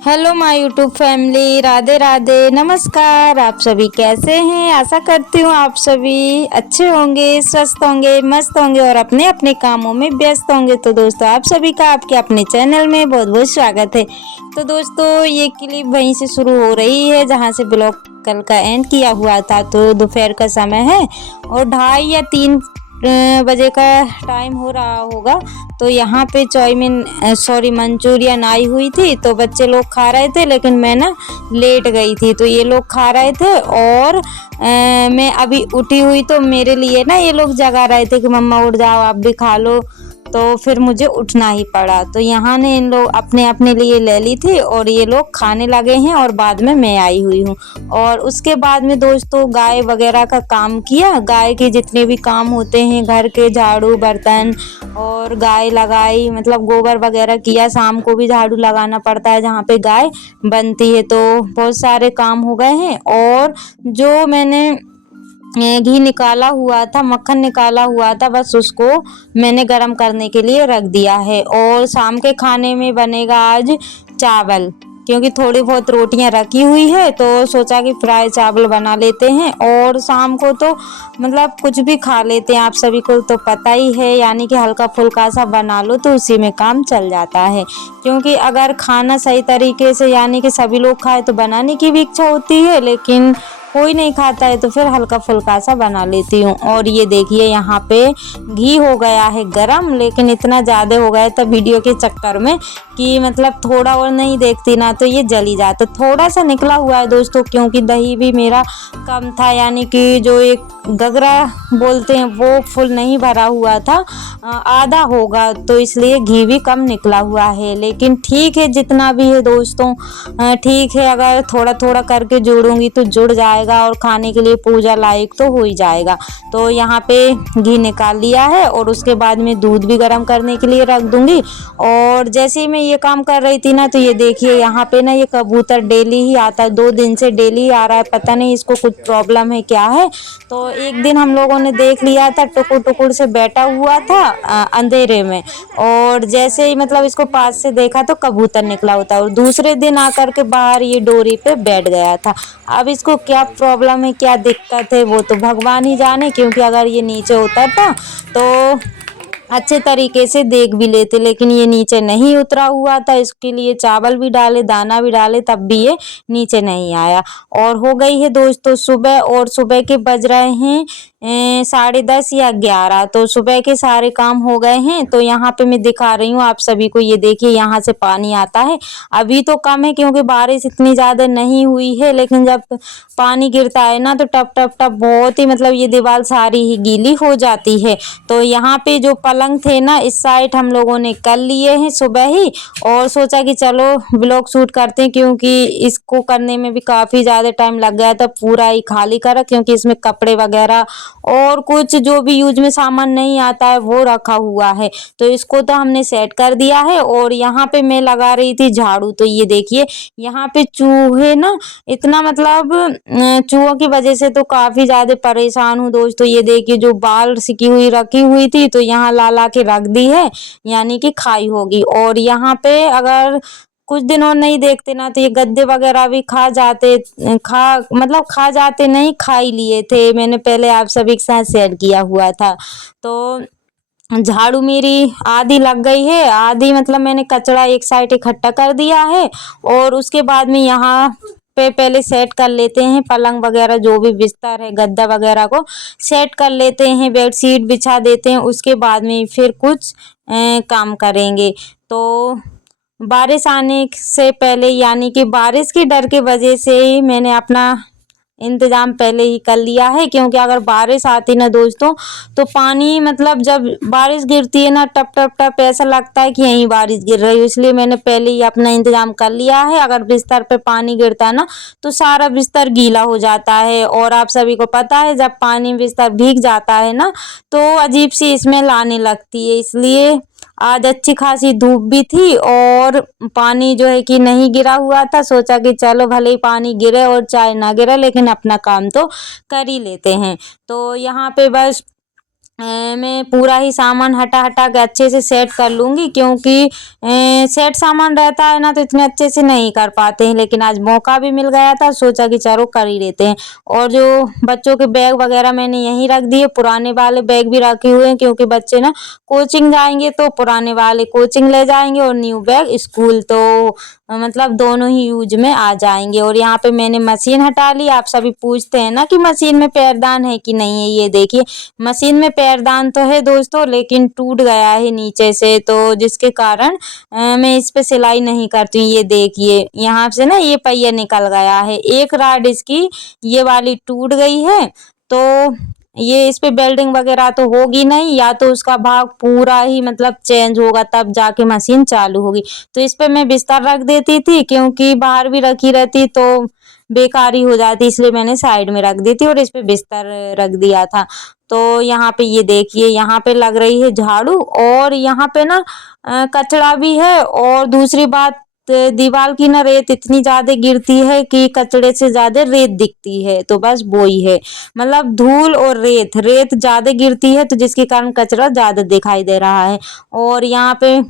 Hello my YouTube family, Radhe Radhe, नमस्कार। आप सभी कैसे हैं? आशा करती हूँ आप सभी अच्छे होंगे, स्वस्थ होंगे, मस्त होंगे और अपने अपने कामों में व्यस्त होंगे। तो दोस्तों, आप सभी का आपके अपने चैनल में बहुत बहुत स्वागत है। तो दोस्तों, ये क्लिप वहीं से शुरू हो रही है जहाँ से ब्लॉग कल का एंड किया हुआ था। तो दोपहर का समय है और 2:30 या 3 बजे का टाइम हो रहा होगा। तो यहाँ पे मंचूरियन आई हुई थी। तो बच्चे लोग खा रहे थे लेकिन मैं ना लेट गई थी, तो ये लोग खा रहे थे और मैं अभी उठी हुई। तो मेरे लिए ना ये लोग जगा रहे थे कि मम्मा उठ जाओ, आप भी खा लो। तो फिर मुझे उठना ही पड़ा। तो यहाँ ने इन लोग अपने अपने लिए ले ली थी और ये लोग खाने लगे हैं और बाद में मैं आई हुई हूँ। और उसके बाद में दोस्तों गाय वगैरह का काम किया। गाय के जितने भी काम होते हैं, घर के झाड़ू बर्तन और गाय लगाई, मतलब गोबर वगैरह किया। शाम को भी झाड़ू लगाना पड़ता है जहाँ पे गाय बनती है। तो बहुत सारे काम हो गए हैं। और जो मैंने घी निकाला हुआ था, मक्खन निकाला हुआ था, बस उसको मैंने गरम करने के लिए रख दिया है। और शाम के खाने में बनेगा आज चावल, क्योंकि थोड़ी बहुत रोटियां रखी हुई है तो सोचा कि फ्राई चावल बना लेते हैं। और शाम को तो मतलब कुछ भी खा लेते हैं, आप सभी को तो पता ही है, यानी कि हल्का फुल्का सा बना लो तो उसी में काम चल जाता है। क्योंकि अगर खाना सही तरीके से यानी कि सभी लोग खाए तो बनाने की भी इच्छा होती है, लेकिन कोई नहीं खाता है तो फिर हल्का फुल्का सा बना लेती हूँ। और ये देखिए यहाँ पे घी हो गया है गरम, लेकिन इतना ज़्यादा हो गया था वीडियो के चक्कर में कि मतलब थोड़ा और नहीं देखती ना तो ये जली जाता। थोड़ा सा निकला हुआ है दोस्तों, क्योंकि दही भी मेरा कम था, यानी कि जो एक गगरा बोलते हैं वो फुल नहीं भरा हुआ था, आधा होगा, तो इसलिए घी भी कम निकला हुआ है। लेकिन ठीक है, जितना भी है दोस्तों ठीक है। अगर थोड़ा थोड़ा करके जोड़ूंगी तो जुड़ जाएगा और खाने के लिए पूजा लायक तो हो ही जाएगा। तो यहाँ पे घी निकाल लिया है और उसके बाद में दूध भी गर्म करने के लिए रख दूंगी। और जैसे ही मैं ये काम कर रही थी ना, तो ये देखिए यहाँ पे ना ये कबूतर डेली ही आता है, 2 दिन से डेली ही आ रहा है। पता नहीं इसको कुछ प्रॉब्लम है क्या है। तो एक दिन हम लोगों ने देख लिया था, टुकुर टुकुर से बैठा हुआ था अंधेरे में, और जैसे ही मतलब इसको पास से देखा तो कबूतर निकला होता, और दूसरे दिन आकर के बाहर ये डोरी पे बैठ गया था। अब इसको क्या प्रॉब्लम है, क्या दिक्कत है, वो तो भगवान ही जाने। क्योंकि अगर ये नीचे उतरता तो अच्छे तरीके से देख भी लेते, लेकिन ये नीचे नहीं उतरा हुआ था। इसके लिए चावल भी डाले, दाना भी डाले, तब भी ये नीचे नहीं आया। और हो गई है दोस्तों सुबह, और सुबह के बज रहे हैं 10:30 या 11। तो सुबह के सारे काम हो गए हैं। तो यहाँ पे मैं दिखा रही हूँ आप सभी को, ये देखिए यहाँ से पानी आता है। अभी तो कम है क्योंकि बारिश इतनी ज़्यादा नहीं हुई है, लेकिन जब पानी गिरता है ना तो टप टप टप बहुत ही मतलब ये दीवार सारी ही गीली हो जाती है। तो यहाँ पे जो पलंग थे ना, इस साइड हम लोगों ने कर लिए हैं सुबह ही, और सोचा कि चलो ब्लॉग शूट करते हैं, क्योंकि इसको करने में भी काफ़ी ज़्यादा टाइम लग गया था। पूरा ही खाली करा, क्योंकि इसमें कपड़े वगैरह और कुछ जो भी यूज में सामान नहीं आता है वो रखा हुआ है। तो इसको तो हमने सेट कर दिया है। और यहाँ पे मैं लगा रही थी झाड़ू। तो ये देखिए यहाँ पे चूहे ना इतना मतलब चूहों की वजह से तो काफ़ी ज़्यादा परेशान हूँ दोस्तों। ये देखिए जो बाल सिकी हुई रखी हुई थी तो यहाँ ला ला के रख दी है, यानी कि खाई होगी। और यहाँ पे अगर कुछ दिन और नहीं देखते ना तो ये गद्दे वगैरह भी खा जाते नहीं, खा ही लिए थे। मैंने पहले आप सभी के साथ शेयर किया हुआ था। तो झाड़ू मेरी आधी लग गई है, आधी मतलब मैंने कचरा एक साइड इकट्ठा कर दिया है। और उसके बाद में यहाँ पे पहले सेट कर लेते हैं पलंग वगैरह, जो भी बिस्तर है गद्दा वगैरह को सेट कर लेते हैं, बेडशीट बिछा देते हैं। उसके बाद में फिर कुछ काम करेंगे। तो बारिश आने से पहले, यानी कि बारिश के डर की वजह से ही मैंने अपना इंतजाम पहले ही कर लिया है। क्योंकि अगर बारिश आती ना दोस्तों तो पानी मतलब जब बारिश गिरती है ना टप टप टप, ऐसा लगता है कि यहीं बारिश गिर रही है। इसलिए मैंने पहले ही अपना इंतजाम कर लिया है। अगर बिस्तर पे पानी गिरता है ना तो सारा बिस्तर गीला हो जाता है, और आप सभी को पता है जब पानी बिस्तर भीग जाता है ना तो अजीब सी स्मेल आने लगती है। इसलिए आज अच्छी खासी धूप भी थी और पानी जो है कि नहीं गिरा हुआ था। सोचा कि चलो भले ही पानी गिरे और चाहे ना गिरे, लेकिन अपना काम तो कर ही लेते हैं। तो यहाँ पे बस मैं पूरा ही सामान हटा हटा के अच्छे से सेट कर लूँगी, क्योंकि सेट सामान रहता है ना तो इतने अच्छे से नहीं कर पाते हैं। लेकिन आज मौका भी मिल गया था, सोचा कि चलो कर ही लेते हैं। और जो बच्चों के बैग वगैरह मैंने यहीं रख दिए, पुराने वाले बैग भी रखे हुए हैं, क्योंकि बच्चे ना कोचिंग जाएंगे तो पुराने वाले कोचिंग ले जाएंगे और न्यू बैग स्कूल, तो मतलब दोनों ही यूज में आ जाएंगे। और यहाँ पे मैंने मशीन हटा ली। आप सभी पूछते हैं ना कि मशीन में पैरदान है कि नहीं है, ये देखिए मशीन में पैरदान तो है दोस्तों, लेकिन टूट गया है नीचे से, तो जिसके कारण मैं इस पे सिलाई नहीं करती हूँ। ये देखिए यहाँ से ना ये पहिया निकल गया है, एक राड इसकी ये वाली टूट गई है, तो ये इस पे बेल्डिंग वगैरह तो होगी नहीं, या तो उसका भाग पूरा ही मतलब चेंज होगा तब जाके मशीन चालू होगी। तो इस पे मैं बिस्तर रख देती थी, क्योंकि बाहर भी रखी रहती तो बेकारी हो जाती, इसलिए मैंने साइड में रख दी थी और इस पे बिस्तर रख दिया था। तो यहाँ पे ये देखिए यहाँ पे लग रही है झाड़ू, और यहाँ पे ना कचरा भी है। और दूसरी बात, दीवार की ना रेत इतनी ज्यादा गिरती है कि कचड़े से ज्यादा रेत दिखती है, तो बस वो ही है, मतलब धूल और रेत रेत ज्यादा गिरती है, तो जिसके कारण कचरा ज्यादा दिखाई दे रहा है। और यहाँ पे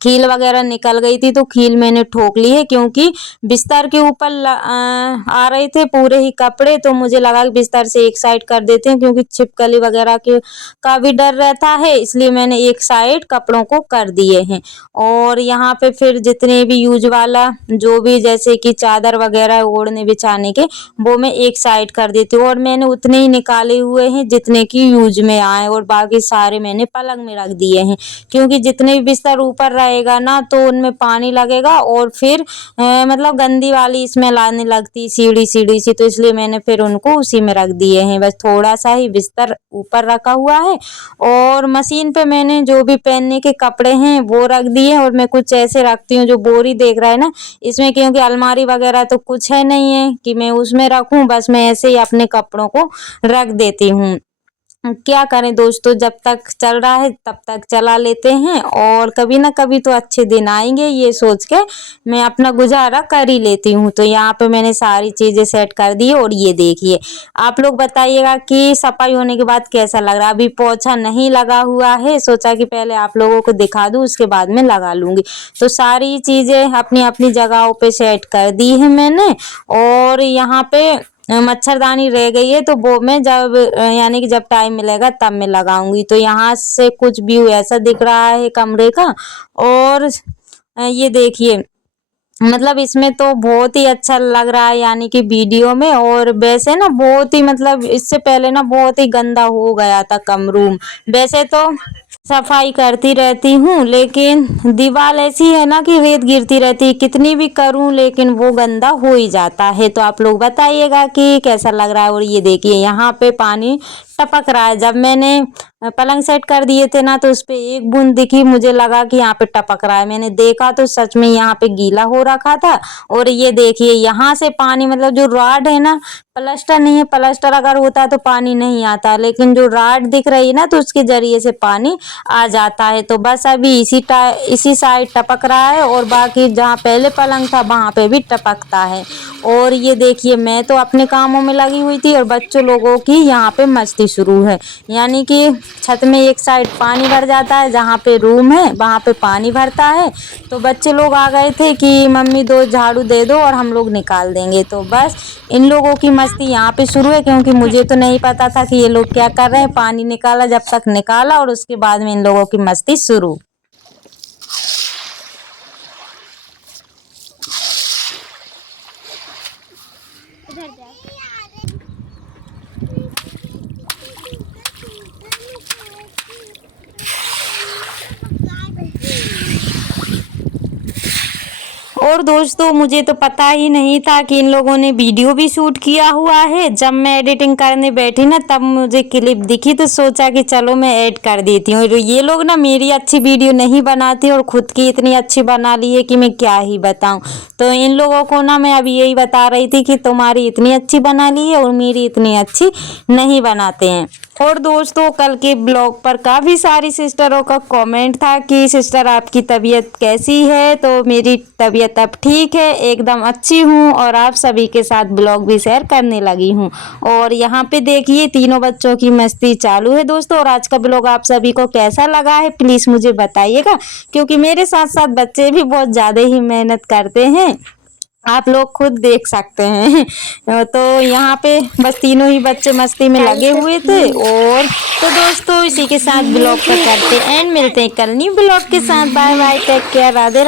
कील वगैरह निकल गई थी, तो कील मैंने ठोक ली है, क्योंकि बिस्तर के ऊपर आ रहे थे पूरे ही कपड़े, तो मुझे लगा कि बिस्तर से एक साइड कर देते हैं, क्योंकि छिपकली वगैरह के का भी डर रहता है, इसलिए मैंने एक साइड कपड़ों को कर दिए हैं। और यहाँ पे फिर जितने भी यूज वाला जो भी जैसे कि चादर वगैरह ओढ़ने बिछाने के, वो मैं एक साइड कर देती हूँ। और मैंने उतने ही निकाले हुए हैं जितने की यूज में आए, और बाकी सारे मैंने पलंग में रख दिए हैं, क्योंकि जितने भी बिस्तर ऊपर रहेगा ना तो उनमें पानी लगेगा, और फिर मतलब गंदी वाली स्मेल आने लगती सीढ़ी सीढ़ी सी, तो इसलिए मैंने फिर उनको उसी में रख दिए हैं। बस थोड़ा सा ही बिस्तर ऊपर रखा हुआ है, और मशीन पे मैंने जो भी पहनने के कपड़े हैं वो रख दिए। और मैं कुछ ऐसे रखती हूँ, जो बोरी देख रहा है ना इसमें, क्योंकि अलमारी वगैरह तो कुछ है नहीं है कि मैं उसमें रखूं, बस मैं ऐसे ही अपने कपड़ों को रख देती हूँ। क्या करें दोस्तों, जब तक चल रहा है तब तक चला लेते हैं, और कभी ना कभी तो अच्छे दिन आएंगे, ये सोच के मैं अपना गुजारा कर ही लेती हूँ। तो यहाँ पे मैंने सारी चीजें सेट कर दी, और ये देखिए आप लोग बताइएगा कि सफाई होने के बाद कैसा लग रहा है। अभी पोछा नहीं लगा हुआ है, सोचा कि पहले आप लोगों को दिखा दूँ, उसके बाद में लगा लूंगी। तो सारी चीजें अपनी अपनी जगहों पे सेट कर दी है मैंने। और यहाँ पे मच्छरदानी रह गई है, तो वो मैं जब यानी कि जब टाइम मिलेगा तब मैं लगाऊंगी। तो यहाँ से कुछ व्यू ऐसा दिख रहा है कमरे का। और ये देखिए मतलब इसमें तो बहुत ही अच्छा लग रहा है, यानी कि वीडियो में। और वैसे ना बहुत ही मतलब इससे पहले ना बहुत ही गंदा हो गया था कम रूम। वैसे तो सफाई करती रहती हूँ, लेकिन दीवार ऐसी है ना कि रेत गिरती रहती है, कितनी भी करूँ लेकिन वो गंदा हो ही जाता है। तो आप लोग बताइएगा कि कैसा लग रहा है। और ये देखिए यहाँ पे पानी टपक रहा है। जब मैंने पलंग सेट कर दिए थे ना तो उस पे एक बूंद दिखी, मुझे लगा कि यहाँ पे टपक रहा है। मैंने देखा तो सच में यहाँ पे गीला हो रखा था। और ये देखिए यहाँ से पानी मतलब जो रॉड है ना, प्लास्टर नहीं है, प्लास्टर अगर होता तो पानी नहीं आता, लेकिन जो रॉड दिख रही है ना तो उसके जरिए से पानी आ जाता है। तो बस अभी इसी साइड टपक रहा है, और बाकी जहाँ पहले पलंग था वहाँ पे भी टपकता है। और ये देखिए मैं तो अपने कामों में लगी हुई थी, और बच्चों लोगों की यहाँ पे मस्ती शुरू है। यानी कि छत में एक साइड पानी भर जाता है, जहाँ पे रूम है वहाँ पे पानी भरता है। तो बच्चे लोग आ गए थे कि मम्मी दो झाड़ू दे दो और हम लोग निकाल देंगे। तो बस इन लोगों की मस्ती यहाँ पे शुरू है, क्योंकि मुझे तो नहीं पता था कि ये लोग क्या कर रहे हैं। पानी निकाला, जब तक निकाला, और उसके बाद में इन लोगों की मस्ती शुरू। और दोस्तों मुझे तो पता ही नहीं था कि इन लोगों ने वीडियो भी शूट किया हुआ है। जब मैं एडिटिंग करने बैठी ना तब मुझे क्लिप दिखी, तो सोचा कि चलो मैं ऐड कर देती हूँ। ये लोग ना मेरी अच्छी वीडियो नहीं बनाते, और खुद की इतनी अच्छी बना ली है कि मैं क्या ही बताऊँ। तो इन लोगों को ना मैं अभी यही बता रही थी कि तुम्हारी इतनी अच्छी बना ली है और मेरी इतनी अच्छी नहीं बनाते हैं। और दोस्तों कल के ब्लॉग पर काफ़ी सारी सिस्टरों का कमेंट था कि सिस्टर आपकी तबीयत कैसी है। तो मेरी तबीयत अब ठीक है, एकदम अच्छी हूँ और आप सभी के साथ ब्लॉग भी शेयर करने लगी हूँ। और यहाँ पे देखिए तीनों बच्चों की मस्ती चालू है दोस्तों। और आज का ब्लॉग आप सभी को कैसा लगा है प्लीज़ मुझे बताइएगा, क्योंकि मेरे साथ साथ बच्चे भी बहुत ज़्यादा ही मेहनत करते हैं, आप लोग खुद देख सकते हैं। तो यहाँ पे बस तीनों ही बच्चे मस्ती में लगे हुए थे। और तो दोस्तों इसी के साथ ब्लॉग का करते एंड, मिलते हैं कल न्यू ब्लॉग के साथ। Bye bye, take care, Radhe Radhe.